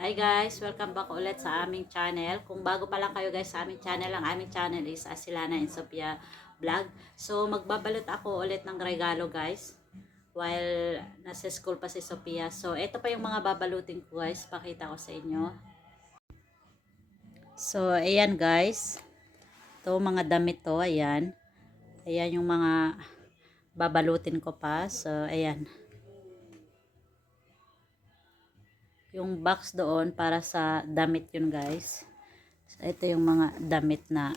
Hi guys, welcome back ulit sa aming channel. Kung bago pa lang kayo guys sa aming channel, ang aming channel is Asilana and Sophia Vlog. So magbabalot ako ulit ng regalo guys while nasa school pa si Sophia. So ito pa yung mga babalutin ko guys, pakita ko sa inyo. So ayan guys, ito mga damit to, ayan. Ayan yung mga babalutin ko pa. So ayan. Yung box doon para sa damit yun guys. So, ito yung mga damit na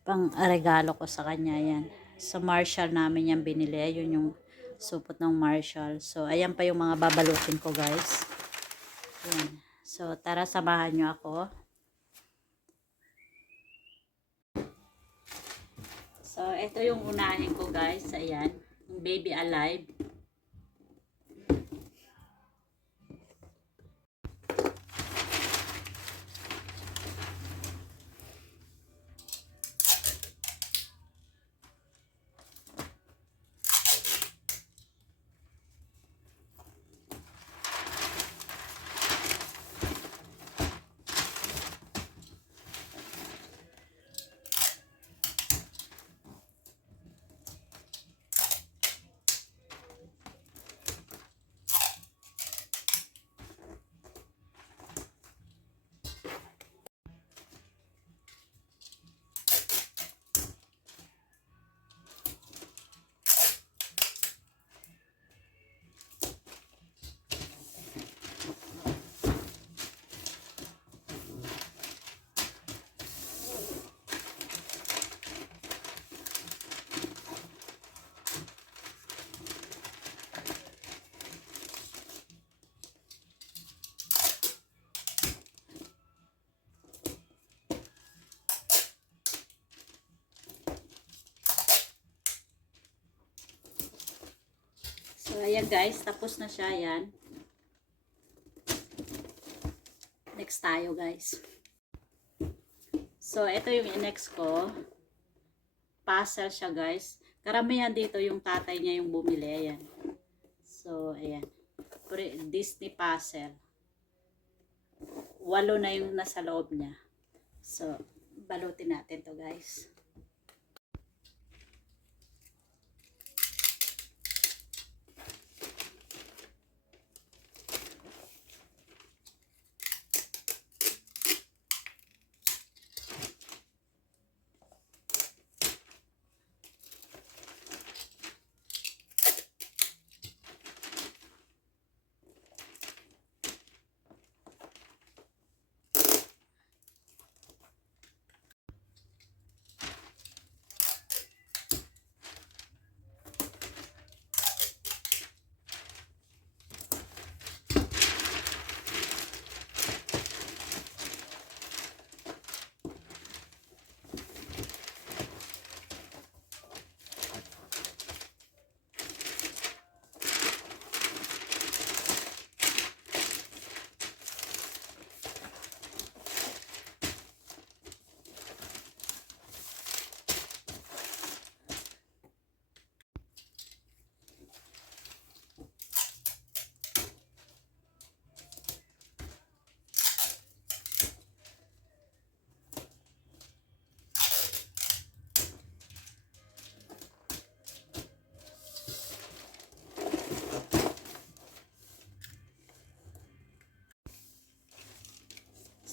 pang regalo ko sa kanya. Yan. Sa Marshall namin yan binili. Yun yung supot ng Marshall. So, ayan pa yung mga babalutin ko guys. Yan. So, tara samahan nyo ako. So, ito yung unahin ko guys. Ayan. Yung Baby Alive. So, ayan guys. Tapos na siya. Ayan. Next tayo guys. So, ito yung next ko. Puzzle siya guys. Karamihan dito yung tatay niya yung bumili. Ayan. So, ayan. Disney puzzle. 8 na yung nasa loob niya. So, balutin natin to guys.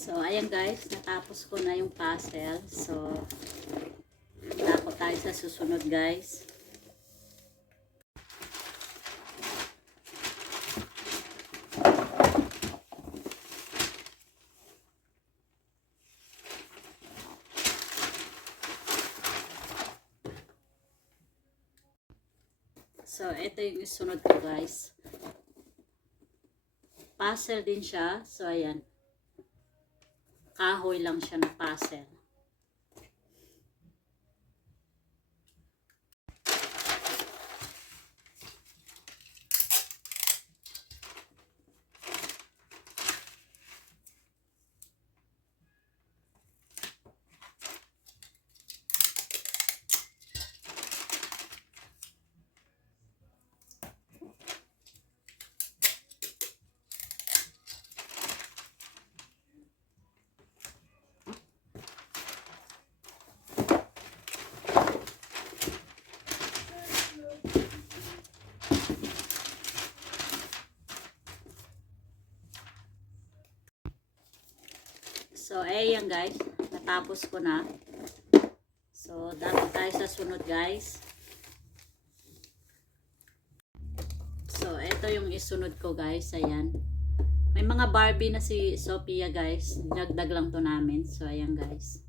So, ayan guys, natapos ko na yung puzzle. So, dako tayo sa susunod guys. So, ito yung sunod ko guys. Puzzle din siya. So, ayan. Kahoy lang siya na puzzle. So, ayan guys. Natapos ko na. So, dapat tayo sa sunod guys. So, ito yung isunod ko guys. Ayan. May mga Barbie na si Sophia guys. Dagdag lang to namin. So, ayan guys.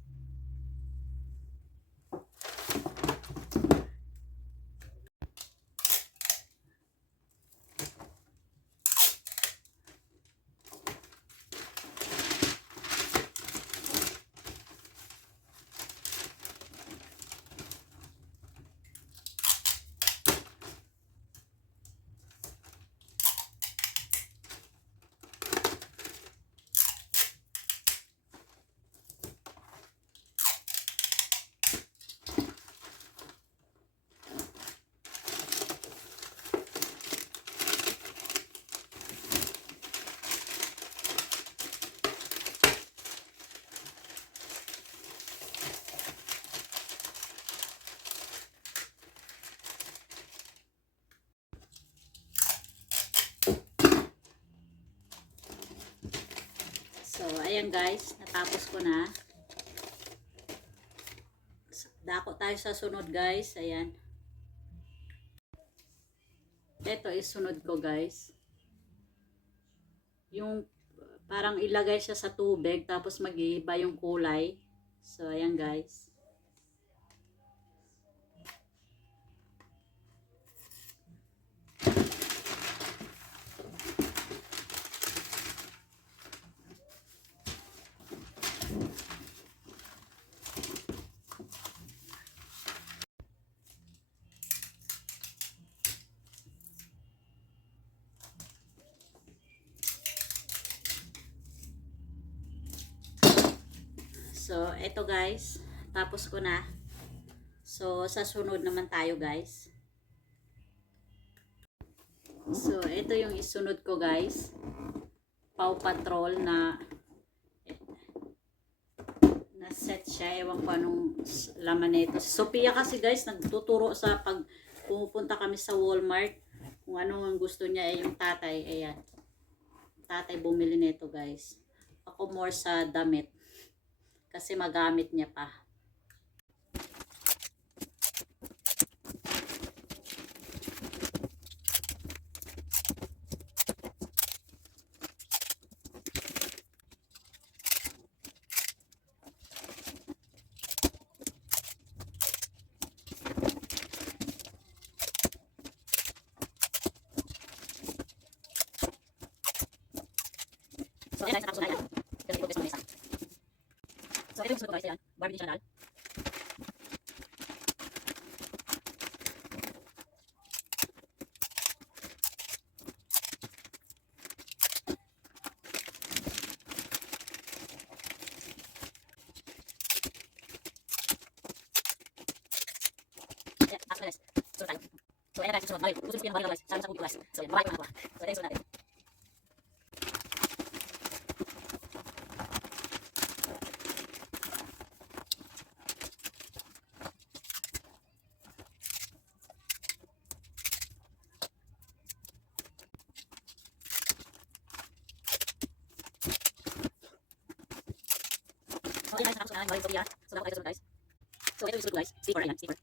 So, ayan guys, natapos ko na. Dako tayo sa sunod guys. Ayan. Ito is sunod ko guys. Yung parang ilagay siya sa tubig tapos mag-iiba yung kulay. So, ayan guys. So, eto guys, tapos ko na. So, sa sunod naman tayo guys. So, eto yung isunod ko guys. Paw Patrol na set siya. Ewan ko anong laman nito. Si Sophia kasi guys, nagtuturo sa pag pumupunta kami sa Walmart. Kung ano ang gusto niya ay yung tatay. Ayan. Tatay bumili nito guys. Ako more sa damit. Kasi magamit niya pa. So, ayan guys, natapos na yan. Kasi ito guys, may isa. So, ito yung sunod ko guys, ayan. Barbie Channel. Ayan, tapos na guys. Sunod tayo. So, ayan guys, sunod. Gusto nyo yung guys. Sabi sa guys. So, ayan, babae ko na. So, ayan yung sunod natin. So, ayan guys, natapos na yung Sophia. So, dapat tayo sa sunod guys. So, ito yung sunod guys. Zipper, ayan, zipper.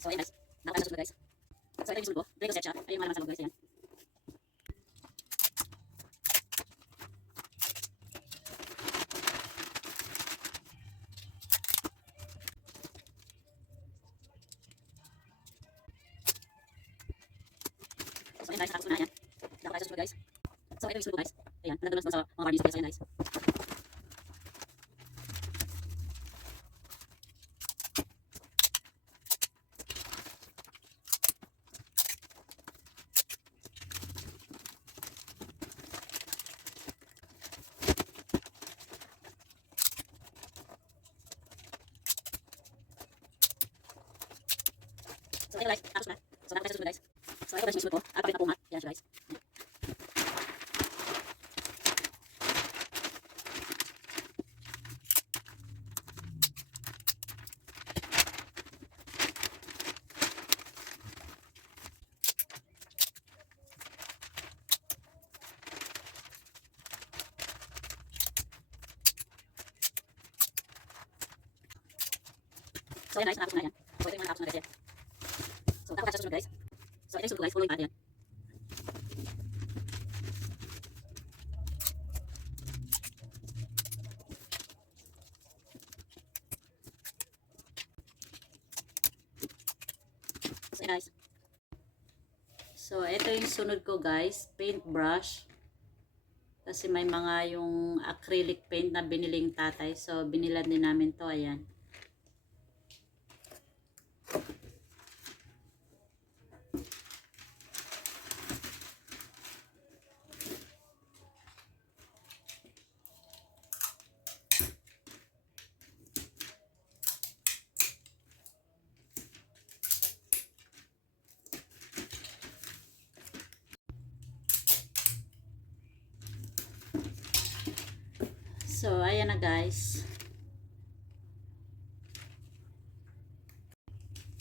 So, ayan guys. Dapat tayo sa sunod guys. So, ito yung sunod ko. Ito yung set siya. Ayun yung malaman sa loob guys, ayan. So, ayan guys, natapos ko na yan. Dapat tayo sa sunod guys. So, ito yung sunod guys. Ayan, nandun lang sa mga Barbies guys, ayan guys. So, ayan guys, tapos na. So, dapat tayo sa sunod guys. So, ito guys yung sunod ko. Alphabet na pungat. Ayan siya guys. So, ayan guys, natapos ko na yan. So, ito yung mga natapos ko na guys. So, tapos tayo sa susunod guys. So, ito yung susunod guys, following natin yan. So, ayan guys. So, ito yung sunod ko guys, paintbrush. Kasi may mga yung acrylic paint na biniling tatay. So, binilan din namin to. Ayan. So, ayan na guys.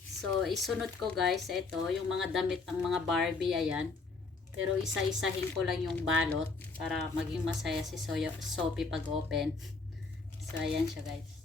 So, isunod ko guys, ito, yung mga damit ng mga Barbie, ayan. Pero isa-isahin ko lang yung balot para maging masaya si Sophie pag open. So, ayan siya guys.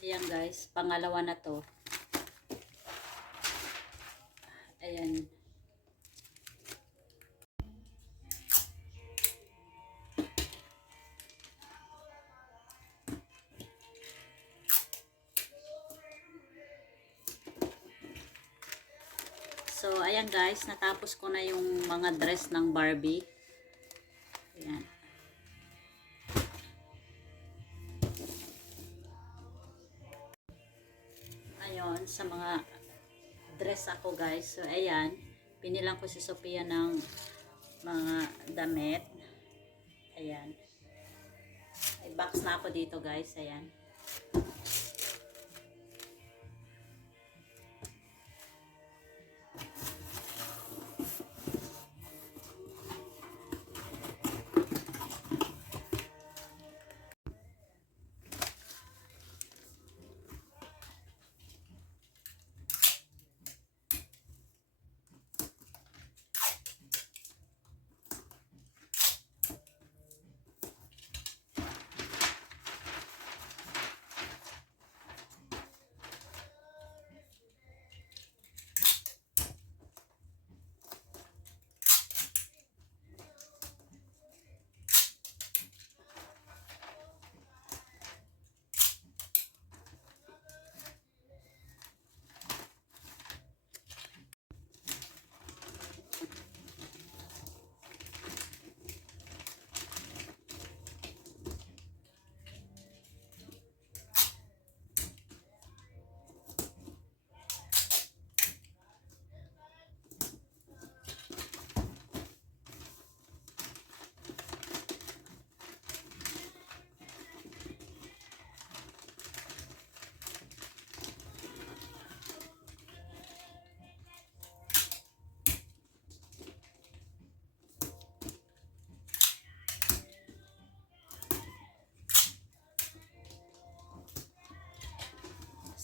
Ayan guys, pangalawa na to. Ayan. So, ayan guys, natapos ko na yung mga dress ng Barbie. Ayan. Ayun, sa mga dress ako guys. So, ayan, pinilang ko si Sophia ng mga damit. Ayan. May box na ako dito guys. Ayan.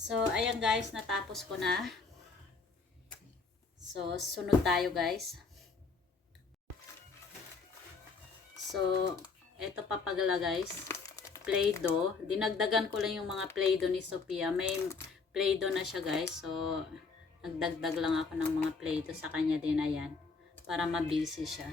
So, ayan guys, natapos ko na. So, sunod tayo guys. So, eto papagala guys. Play-Doh. Dinagdagan ko lang yung mga Play-Doh ni Sophia. May Play-Doh na siya guys. So, nagdagdag lang ako ng mga Play-Doh sa kanya din. Ayan. Para mabisi siya.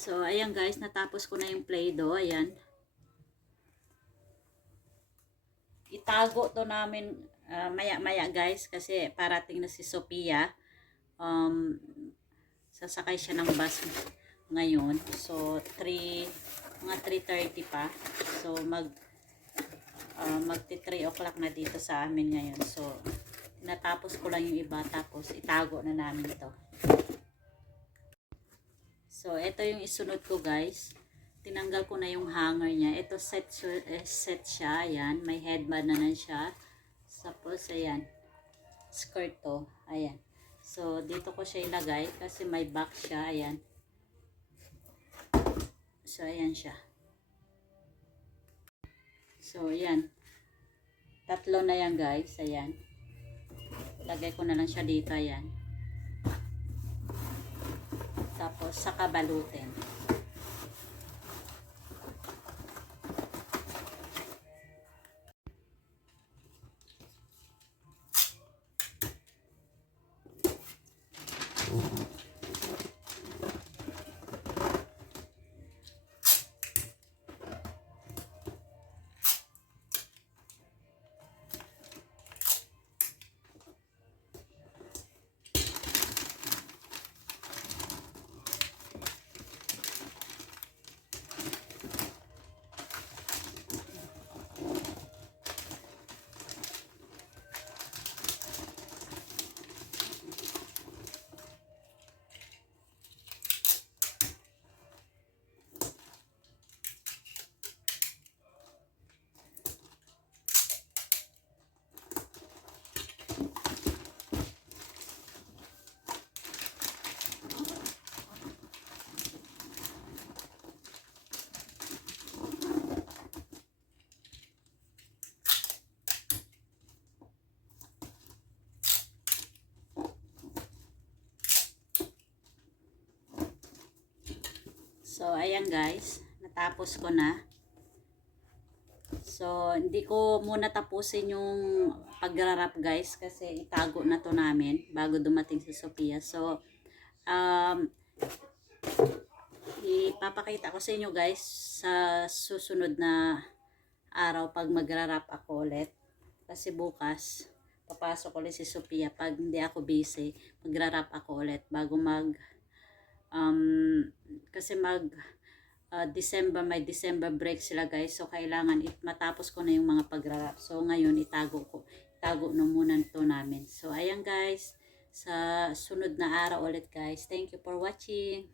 So, ayan guys, natapos ko na yung Play-Doh. Ayan. Itago to namin, maya-maya guys, kasi parating na si Sophia. Um, Sasakay siya ng bus ngayon. So, mga 3:30 pa. So, magti 3 o'clock na dito sa amin ngayon. So, natapos ko lang yung iba, tapos itago na namin ito. So, ito yung isunod ko guys. Tinanggal ko na yung hanger niya. Ito set siya. Ayan. May headband na siya. Tapos, ayan. Skirt to. Ayan. So, dito ko siya ilagay kasi may back siya. Ayan. So, ayan siya. So, ayan. Tatlo na yan guys. Ayan. Lagay ko na lang siya dito. Ayan. Tapos, saka balutin. So, ayan guys. Natapos ko na. So, hindi ko muna tapusin yung pagrarap guys kasi itago na to namin bago dumating si Sophia. So, ipapakita ko sa inyo guys sa susunod na araw pag magrarap ako ulit. Kasi bukas, papasok ulit si Sophia. Pag hindi ako busy, magrarap ako ulit bago kasi December, may December break sila guys. So, kailangan matapos ko na yung mga pagrarap. So, ngayon, itago na muna ito namin. So, ayan guys. Sa sunod na araw ulit guys. Thank you for watching.